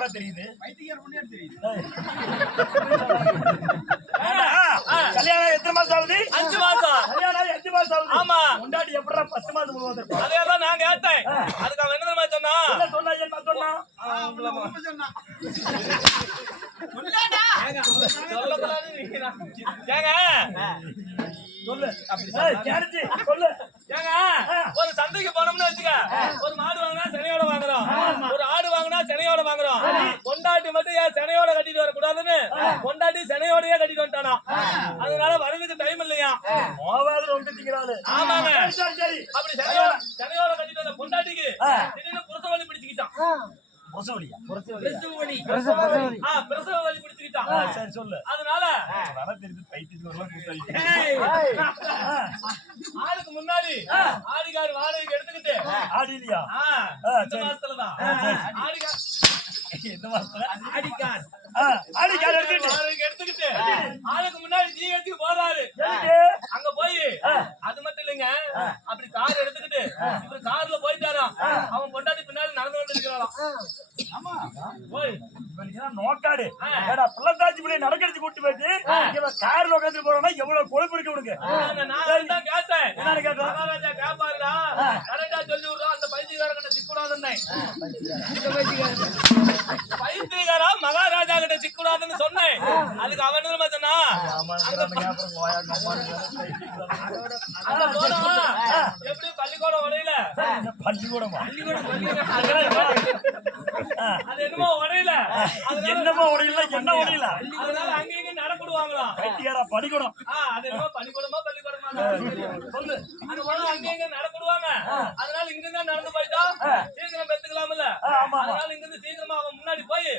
எப்படா தெரியுது? கல்யாணம் எத்தனை மாசம் ஆகுது? 5 மாசம். கல்யாணம் 5 மாசம் ஆகுது. ஆமா. முன்னாடி எப்படா 10 மாசம் முழுவதும்? அதேதான் நான் கேட்டேன். அதுக்கு அவன் என்ன தெரியுமா சொன்னா? என்ன சொன்னா? என்ன சொன்னா? சொல்லு. சொல்லு. ஒரு சந்தைக்கு போனோம்னு வச்சுக்க, ஒரு மாடு வாங்கினா செனையோட வாங்குறோம், ஒரு ஆடு வாங்கினா செனையோட வாங்குறோம். பொண்டாட்டி மட்டும் ஏன் செனையோட கட்டிட்டு வரக்கூடாதுன்னு பொண்டாட்டி செனையோடயே கட்டிட்டு வந்துட்டானா. அதனால வரதுக்கு டைம் இல்லையா? ஆமாங்க. அப்படி செனையோட கட்டிட்டு வந்த பொண்டாட்டிக்கு திடீர்னு புருஷ வலி பிடிச்சுக்கிட்டான். பிரசவ வலி பிடிச்சுக்கிட்டான். சரி சொல்லு. அதனால ஆளுக்கு முன்னாடி ஆடிக்காரு வாடகைக்கு எடுத்துக்கிட்டு ஆடிலியா இந்த மாசத்துலதான் எந்த மாசத்துல ஆடிக்கார் எடுத்துக்கிட்டு ஆளுக்கு முன்னாடி ஜிஹெச்சுக்கு போறாரு. அங்க போய் அது மட்டும் இல்லைங்க, அப்படி கார் எடுத்துக்கிட்டு இவரு கார்ல போயிட்டாராம். அவன் பொண்டாட்டி பின்னாடி நடந்து கொண்டு இருக்கிறாராம். நோக்காடு பிள்ளைத்தாச்சி பிள்ளை நடக்கடிச்சு கூட்டு போயிட்டு இவன் கார்ல உட்காந்து போறோம்னா எவ்வளவு கொழுப்பு இருக்கு உனக்கு. நான் கேட்டேன், என்னன்னு கேட்டேன்? மகாராஜா கேப்பாருடா, கரெக்டா சொல்லி விடுறோம், அந்த பைத்தியக்கார கிட்ட சிக்கூடாதுன்னு. பைத்தியக்காரா மகாராஜா கிட்ட சிக்கூடாதுன்னு சொன்னேன். அதுக்கு அவன் என்ன சொன்னா, எப்படி பள்ளிக்கூடம் உடையில அது என்னமோ உடையில என்ன உடையில அதனால அங்கேயும் நடக்கூடுவாங்களாம். படிக்கணும். அது என்னமோ பள்ளிக்கூடமா சொல்லு. அது போல அங்கேயும் நடக்கூடுவாங்க. அதனால இங்கிருந்து நடந்து போயிட்டா சீக்கிரம் பெத்துக்கலாம்ல. அதனால இங்கிருந்து சீக்கிரமா அவன் முன்னாடி போய்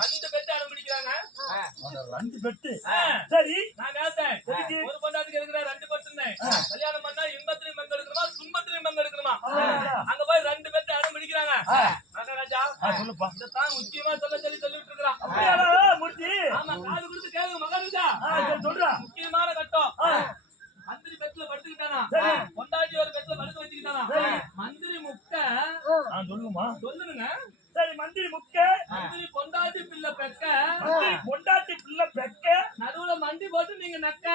2 பெட்டு அனுப்பிக்கிறாங்க. 2 பெட்டு. சரி நான் கேட்டேன், ஒரு பொண்டாட்டிக்கு இருக்கிற 2 பெட்டுன்னு கல்யாணம் பண்ணா இன்பத்திலையும் பங்கு எடுக்கணுமா துன்பத்திலையும் பங்கு எடுக்கணுமா? அங்க போய் 2 பெட்டு அனுப்பிக்கிறாங்க. மகாராஜா சொல்லுப்பா. இதான் முக்கியமா சொல்லிட்டு இருக்கிறான். ஆமா, காது கொடுத்து கேளுங்க மகாராஜா. சொல்றா. முக்கியமான கட்டம். மந்திரி பெட்ல படுத்துக்கிட்டானா, பொண்டாட்டி ஒரு பெட்ல படுத்து வச்சுக்கிட்டானா. மந்திரி முக்க சொல்லுமா சொல்லுங்க. சரி, மந்திரி முக்க, மந்திரி பொண்டாட்டி பிள்ளை பெக்க, பொண்டாட்டி பிள்ளை பெக்க, நடுவுல மண்டி போட்டு நீங்க நக்க.